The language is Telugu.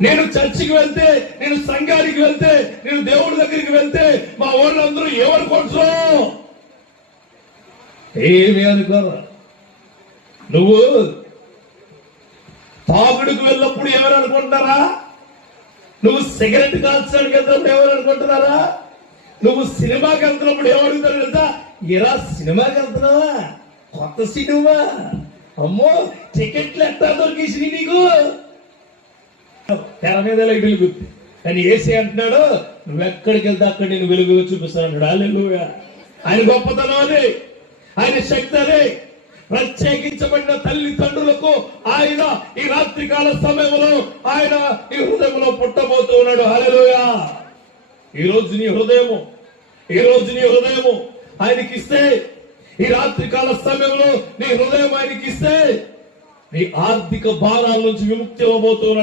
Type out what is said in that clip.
నేను చర్చికి వెళ్తే, నేను సంఘానికి వెళ్తే, నేను దేవుడి దగ్గరికి వెళ్తే మా వాళ్ళందరూ ఏమనుకోవచ్చు? ఏమి అనుకోరు. నువ్వు తాగుడుకు వెళ్ళినప్పుడు ఎవరు అనుకుంటారా? నువ్వు సిగరెట్ కాల్చడానికి వెళ్తున్నప్పుడు ఎవరు అనుకుంటున్నారా? నువ్వు సినిమాకి వెళ్తున్నప్పుడు ఏమడుగుతారు తెలుసా? ఇలా సినిమాకి వెళ్తున్నావా? కొత్త సినిమా, అమ్మో టికెట్లు ఎట్లా దొరికేసి నీకు? తెర మీద లైట్ వెలుగుతుంది. కానీ ఏసీ అంటున్నాడు, నువ్వెక్కడికి వెళ్తే అక్కడ నేను వెలుగు చూపిస్తాను అన్నాడు. హల్లెలూయా. ఆయన గొప్పతనం అదే, ఆయన శక్తి అదే. ప్రత్యేకించబడిన తల్లిదండ్రులకు ఆయన ఈ రాత్రికాల సమయంలో ఆయన ఈ హృదయంలో పుట్టబోతూ ఉన్నాడు. హల్లెలూయా. ఈ రోజు నీ హృదయము ఆయనకిస్తే, ఈ రాత్రికాల సమయంలో నీ హృదయం ఆయనకిస్తే, నీ ఆర్థిక భారాల నుంచి విముక్తి అవ్వబోతున్నాడు.